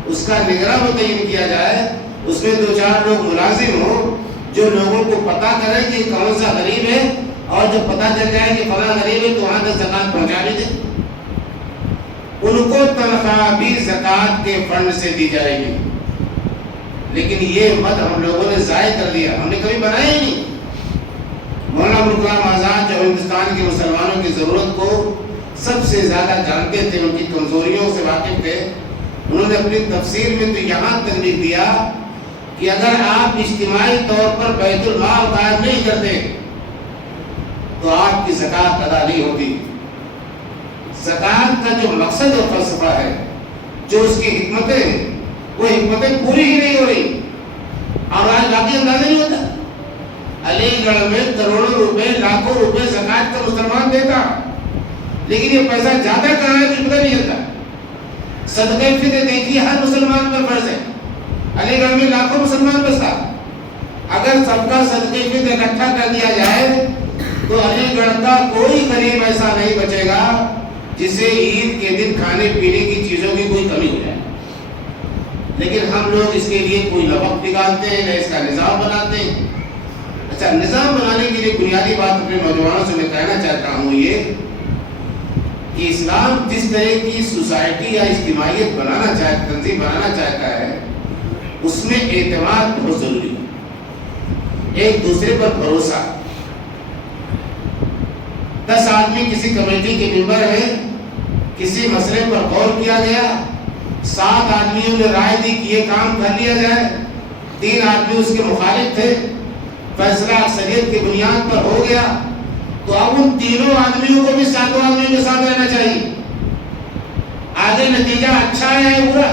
اس کا نگراں متعین کیا جائے, اس میں 2-4 لوگ ملازم ہوں جو لوگوں کو پتہ کریں کہ کون سا غریب ہے, اور جب پتہ چل جائے کہ فلاں غریب ہے تو وہاں تک زکات پہنچا بھی دیں. ان کو تنخواہ بھی زکات کے فنڈ سے دی جائے گی. لیکن یہ مد ہم لوگوں نے ضائع کر دیا, ہم نے کبھی بنایا ہی نہیں. مولانا ابوالکلام آزاد جو ہندوستان کے مسلمانوں کی ضرورت کو سب سے زیادہ جانتے تھے, ان کی کمزوریوں سے واقف تھے, انہوں نے اپنی تفسیر میں تو یہاں تک لکھ دیا کہ اگر آپ اجتماعی طور پر بیت المال قائم نہیں کرتے تو آپ کی زکات ادا نہیں ہوتی. زکات کا جو مقصد اور فلسفہ ہے, جو اس کی حکمتیں, وہ حکمتیں پوری ہی نہیں ہو رہی. اور آج باقی اندازہ نہیں ہوتا. علی گڑھ میں کروڑوں روپے, لاکھوں روپے زکات کا مسلمان دیتا, لیکن یہ پیسہ جاتا کہاں ہے کچھ پتہ نہیں چلتا. صدقہ فطر دیکھیے ہر مسلمان پر فرض ہے. علی گڑھ میں لاکھوں مسلمان بستا, اگر سب کا صدقہ فطر اکٹھا کر دیا جائے تو علی گڑھ کا کوئی غریب ایسا نہیں بچے گا جسے عید کے دن کھانے پینے کی چیزوں کی کوئی کمی ہو جائے. لیکن ہم لوگ اس کے لیے کوئی نہ وقت نکالتے ہیں, نہ اس کا نظام بناتے ہیں. اچھا, نظام بنانے کے لیے بنیادی بات اپنے نوجوانوں سے میں کہنا چاہتا ہوں یہ کہ اسلام جس طرح کی سوسائٹی یا اجتماعیت بنانا چاہتا, تنظیم بنانا چاہتا ہے, اس میں اعتماد بہت ضروری ہے, ایک دوسرے پر بھروسہ. 10 آدمی کسی کمیٹی کے ممبر ہیں, کسی مسئلے پر غور کیا گیا, 7 آدمیوں نے رائے دی کہ یہ کام کر لیا جائے, 3 آدمی اس کے مخالف تھے, فیصلہ اکثریت کی بنیاد پر ہو گیا, تو اب ان تینوں آدمیوں کو بھی 7 آدمیوں کے ساتھ رہنا چاہیے. آگے نتیجہ اچھا ہے یا برا,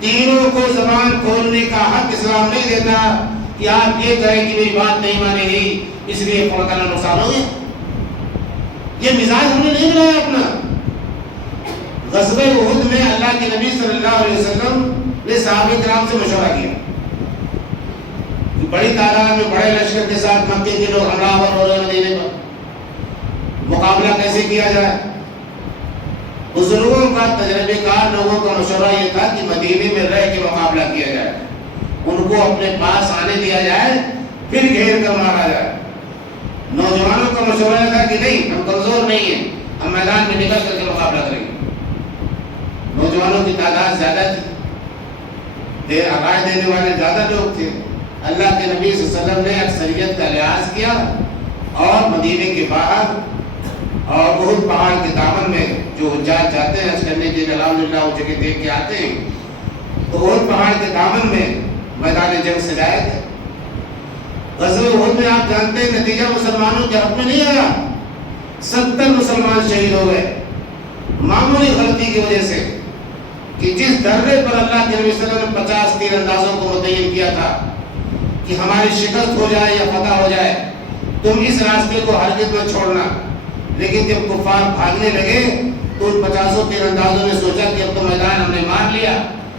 تینوں کو زبان کھولنے کا حق اسلام نہیں دیتا کہ آپ یہ کہیں کہ میری بات نہیں مانے گی اس لیے فوراً نقصان ہو گیا. یہ مزاج ہم نے نہیں بنایا اپنا. غزوہ احد میں اللہ کے نبی صلی اللہ علیہ وسلم نے صحابہ کرام سے مشورہ کیا کہ بڑی تعداد میں بڑے لشکر کے ساتھ مکے کے لوگ حملہ آور ہو رہے ہیں مدینے پر, مقابلہ کیسے کیا جائے. بزرگوں کا, تجربے کار لوگوں کا مشورہ یہ تھا کہ مدینے میں رہ کے مقابلہ کیا جائے, ان کو اپنے پاس آنے دیا جائے, پھر گھیر کر مارا جائے. نوجوانوں کا مشورہ یہ تھا کہ نہیں, ہم کمزور نہیں ہیں, ہم میدان میں نکل کر کے مقابلہ کریں گے. نوجوانوں کی تعداد زیادہ تھی, رائے دینے والے زیادہ لوگ تھے. اللہ کے نبی صلی اللہ علیہ وسلم نے اکثریت کا لحاظ کیا اور مدینے کے باہر اور بہت پہاڑ کے دامن میں جو حجاج جاتے ہیں حج کرنے کے لیے, الحمدللہ وہ جگہ دیکھ کے آتے ہیں, تو بہت پہاڑ کے دامن میں میدان جنگ سجائے گئے. غزوہ احد میں آپ جانتے ہیں نتیجہ مسلمانوں کے حق میں نہیں آیا. 70 مسلمان شہید ہو گئے معمولی غلطی کی وجہ سے کہ جس درے پر اللہ کے نبی صلی اللہ علیہ وسلم نے 50 تیر اندازوں کو متعین کیا تھا کہ ہماری شکست ہو جائے یا فتح ہو جائے، تم اس راستے کو ہرگز مت چھوڑنا. لیکن جب کفار بھاگنے لگے تو ان 50 تیر اندازوں نے سوچا کہ اب تو میدان ہم نے مار لیا،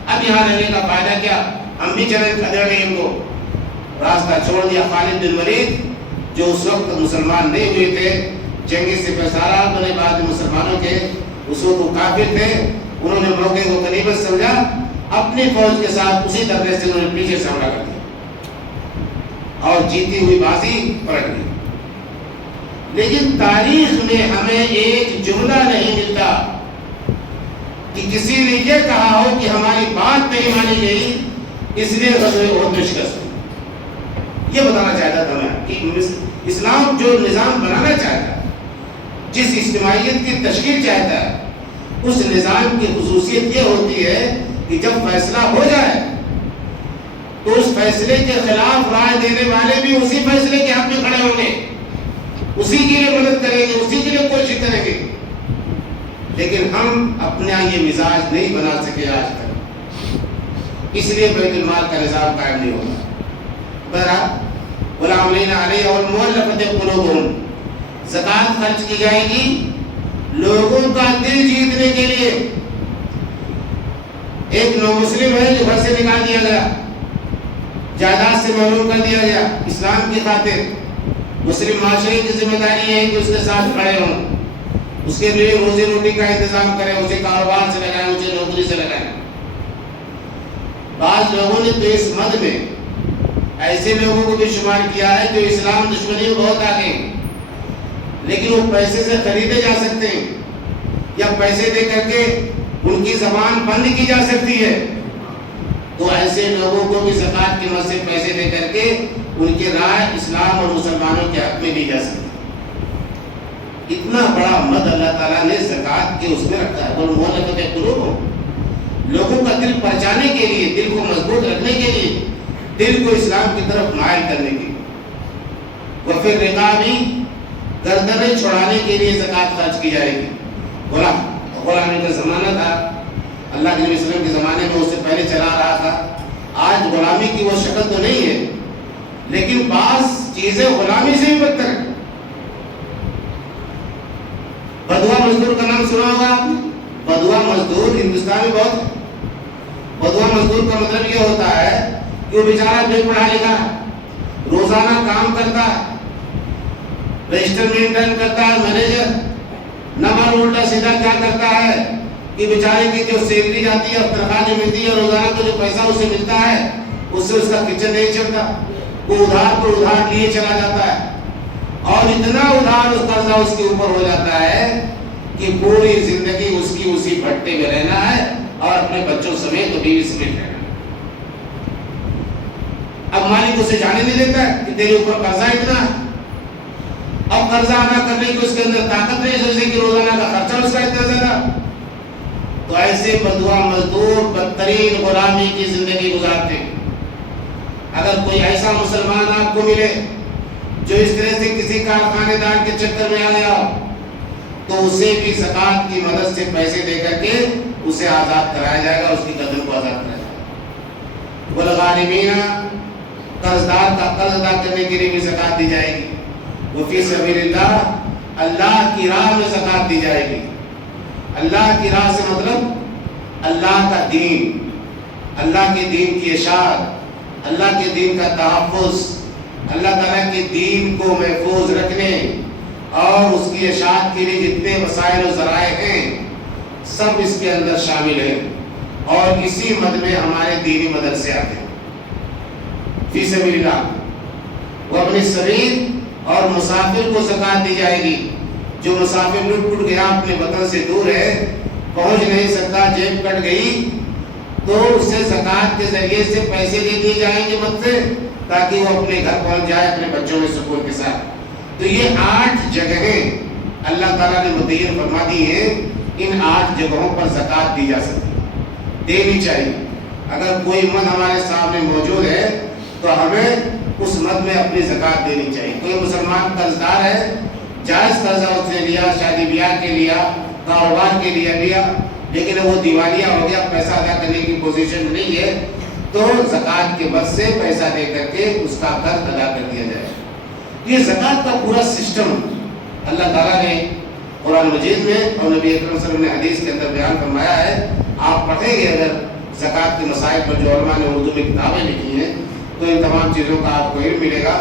اب یہاں رہنے کا فائدہ کیا، ہم بھی چلیں کھدڑ گئے. ان کو راستہ چھوڑ دیا. خالد بن ولید جو اس وقت مسلمان نہیں ہوئے تھے، جنگی سپہ سالار بنے بعد مسلمانوں کے، اس وقت وہ کافر تھے، انہوں نے موقع کو غنیمت سمجھا، اپنی فوج کے ساتھ اسی درے سے انہوں نے پیچھے سے حملہ کر دیا اور جیتی ہوئی بازی پلٹ گئی. لیکن تاریخ میں ہمیں ایک جملہ نہیں ملتا کہ کسی نے یہ کہا ہو کہ ہماری بات نہیں مانی گئی اس لیے غزوہ احد میں شکست ہوئی. یہ بتانا چاہتا تھا میں کہ اسلام جو نظام بنانا چاہتا ہے، جس اجتماعیت کی تشکیل چاہتا ہے، اس نظام کی خصوصیت یہ ہوتی ہے کہ جب فیصلہ ہو جائے تو اس فیصلے کے خلاف رائے دینے والے بھی اسی فیصلے کے حق میں کھڑے ہوں گے، اسی کے لیے مدد کریں گے، اسی کے لیے کوشش کریں گے. لیکن ہم اپنا یہ مزاج نہیں بنا سکے آج تک، اس لیے بیت المال کا نظام قائم نہیں ہوتا. بہرحال والعاملین علیہ والمؤلفۃ قلوبہم، زکوٰۃ خرچ کی جائے گی لوگوں کا دل جیتنے کے لیے. ایک نو مسلم ہے جو گھر سے نکال دیا گیا، جائیداد سے محروم کر دیا گیا اسلام کی خاطر. مسلم معاشرے کی ذمہ داری ہے کہ اس کے ساتھ کھڑے ہوں، اس کے لیے روزی روٹی کا انتظام کریں، اسے کاروبار سے لگائیں، اسے نوکری سے لگائیں. بعض لوگوں نے تو اس مد میں ایسے لوگوں کو بھی شمار کیا ہے جو اسلام دشمنی میں بہت آگے ہیں، لیکن وہ پیسے سے خریدے جا سکتے ہیں یا پیسے دے کر کے ان کی زبان بند کی جا سکتی ہے. تو ایسے لوگوں کو بھی زکوٰۃ کی مد سے پیسے دے کر کے ان کی رائے اسلام اور مسلمانوں کے حق میں لی جا سکتی. اتنا بڑا مد اللہ تعالیٰ نے زکوٰۃ کے اس میں رکھا ہے. اور مؤلفۃ قلوبہم، لوگوں کا دل پہچانے کے لیے، دل کو مضبوط رکھنے کے لیے، دل کو اسلام کی طرف مائل کرنے کے لیے. وفی الرقابی، گردنیں چھڑانے کے لیے زکوٰۃ خرچ کی جائے گی. غلامی کا زمانہ تھا، اللہ کے نبی صلی اللہ علیہ وسلم کے زمانے میں اس سے پہلے چلا رہا تھا. آج غلامی کی وہ شکل تو نہیں ہے، لیکن بعض چیزیں غلامی سے بھی بدتر ہیں. بدوا مزدور کا نام سنا ہوگا آپ نے؟ بدوا مزدور ہندوستان میں بہت ہے. بدوا مزدور کا مطلب یہ ہوتا ہے کہ وہ بیچارہ بے پڑھا لکھا ہے، روزانہ کام کرتا ہے، رجسٹر مینٹین کرتا ہے، مینیجر نہ معلوم الٹا سیدھا کیا کرتا ہے کہ بیچارے کی جو سیلری جاتی ہے اور تنخواہ جو ملتی ہے، روزانہ کو جو پیسہ اسے ملتا ہے اس سے اس کا کچن نہیں چلتا. وہ ادھار پر ادھار لیے چلا جاتا ہے اور اتنا ادھار اس قرضہ اس کے اوپر ہو جاتا ہے کہ پوری زندگی اس کی اسی بھٹے میں رہنا ہے اور اپنے بچوں سمیت اور بیوی سمیت رہنا. اب مالک اسے جانے نہیں دیتا ہے کہ تیرے اوپر قرضہ اتنا ہے، اب قرضہ ادا کرنے کی اس کے اندر طاقت نہیں سوچے کہ روزانہ کا خرچہ اس کا اتنا زیادہ. تو ایسے بدوا مزدور بدترین غلامی کی زندگی گزارتے. اگر کوئی ایسا مسلمان آپ کو ملے جو اس طرح سے کسی کارخانے دار کے چکر میں آ گیا تو اسے بھی زکوٰۃ کی مدد سے پیسے دے کر کے اسے آزاد کرایا جائے گا، اس کی گردن کو آزاد کرایا جائے گا. والغارمین، قرضدار کا قرض ادا کرنے کے لیے بھی زکوٰۃ دی جائے گی. وفی سبیل اللہ، اللہ کی راہ میں زکوٰۃ دی جائے گی. اللہ کی راہ سے مطلب اللہ کا دین، اللہ کے دین کی اشاعت، اللہ کے دین کا تحفظ، اللہ تعالیٰ کے دین کو محفوظ رکھنے اور اس کی اشاعت کے لیے جتنے وسائل و ذرائع ہیں سب اس کے اندر شامل ہیں. اور اسی مد میں ہمارے دینی مدرسے آتے ہیں. فی سبیل اللہ وہ اپنی سبیل اور مسافر کو زکوٰۃ دی جائے گی. جو مسافر لٹ پٹ گیا، اپنے وطن سے دور ہے، پہنچ نہیں سکتا، جیب کٹ گئی، تو اس سے زکوٰۃ کے ذریعے سے پیسے دے دیے جائیں گے مد سے، تاکہ وہ اپنے گھر پہنچ جائے اپنے بچوں میں سکون کے ساتھ. تو یہ 8 جگہیں اللہ تعالیٰ نے متعین فرما دی ہیں. ان 8 جگہوں پر زکوٰۃ دی جا سکتی، دینی چاہیے. اگر کوئی مد ہمارے سامنے موجود ہے تو ہمیں اس مد میں اپنی زکوٰۃ دینی چاہیے. کوئی مسلمان قرض دار ہے، جائز قرضہ اس نے لیا، شادی بیاہ کے لیا، کاروبار کے لیے لیا، لیکن وہ دیوالیہ ہو گیا، پیسہ ادا کرنے کی پوزیشن نہیں ہے، تو زکوٰۃ کے بد سے پیسہ دے کر کے اس کا قرض ادا کر دیا جائے. یہ زکوٰۃ کا پورا سسٹم اللہ تعالیٰ نے قرآن مجید میں اور نبی اکرم صلی اللہ علیہ وسلم نے حدیث کے اندر بیان فرمایا ہے. آپ پڑھیں گے اگر زکوٰۃ کے مسائل پر جو علماء نے اردو میں کتابیں لکھی ہیں تو ان تمام چیزوں کا آپ کو علم ملے گا.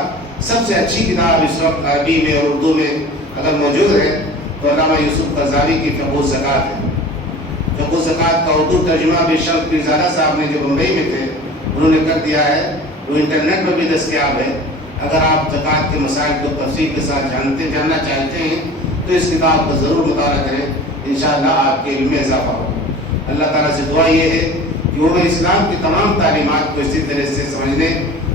سب سے اچھی کتاب اس وقت عربی میں اور اردو میں اگر موجود ہے تو علامہ یوسف قرضاوی کی فقہ الزکوٰۃ ہے. فقہ الزکوٰۃ کا اردو ترجمہ بھی شرف پیرزادہ صاحب نے جو بمبئی میں تھے انہوں نے کر دیا ہے، وہ انٹرنیٹ پر بھی دستیاب ہے. اگر آپ زکوٰۃ کے مسائل کو تفصیل کے ساتھ جاننا چاہتے ہیں تو اس کتاب کو ضرور مطالعہ کریں، انشاءاللہ آپ کے علم میں اضافہ ہوگا. اللہ تعالیٰ سے دعا یہ ہے کہ وہ اسلام کی تمام تعلیمات کو اسی طرح سے سمجھنے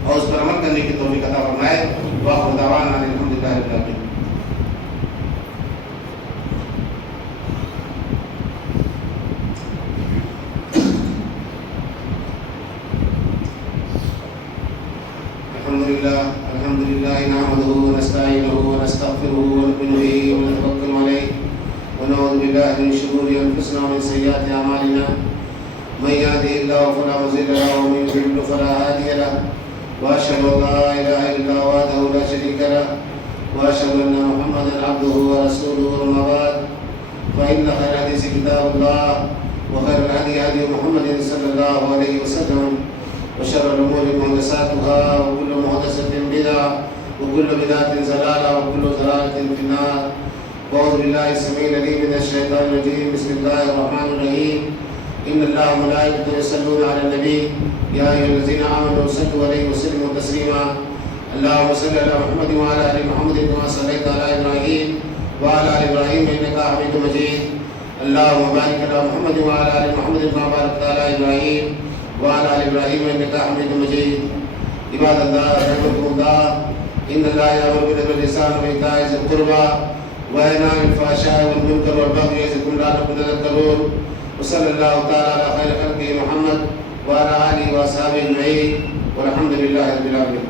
اور اس پر عمل کرنے کی توفیق عطا فرمائے. وآخر دعوانا ان الحمدللہ رب العالمین. الحمد لله نحمده ونستعينه ونستغفره ونؤمن به ونتوكل عليه ونعوذ بالله من شرور انفسنا ومن سيئات اعمالنا من يهده الله فلا مضل له ومن يضلل فلا هادي له واشهد ان لا اله الا الله وحده لا شريك له واشهد ان محمدا عبده ورسوله. اما بعد فان خير الحديث كتاب الله وخير الهدي هدي محمد صلى الله عليه وسلم وشر الأمور محدثاتها وكل محدثة بدعة وكل بدعة ضلالة وكل ضلالة في النار. أعوذ بالله السميع العليم من الشيطان الرجيم. بسم الله الرحمن الرحيم. إن الله وملائكته يصلون على النبي يا أيها الذين آمنوا صلوا عليه وسلموا تسليما. اللهم صل على محمد وعلى آل محمد كما صليت على إبراهيم وعلى آل إبراهيم إنك حميد مجيد. اللهم بارك على محمد وعلى آل محمد كما باركت على إبراهيم وعلى آل إبراهيم إنك حميد مجيد. عباد الله رحمكم الله، إن الله يأمر بالعدل والإحسان وإيتاء ذي القربى وينهى عن الفحشاء والمنكر والبغي يعظكم لعلكم تذكرون. وصلى الله تعالى على خير خلقه محمد وعلى آله وأصحابه أجمعين والحمد لله رب العالمين.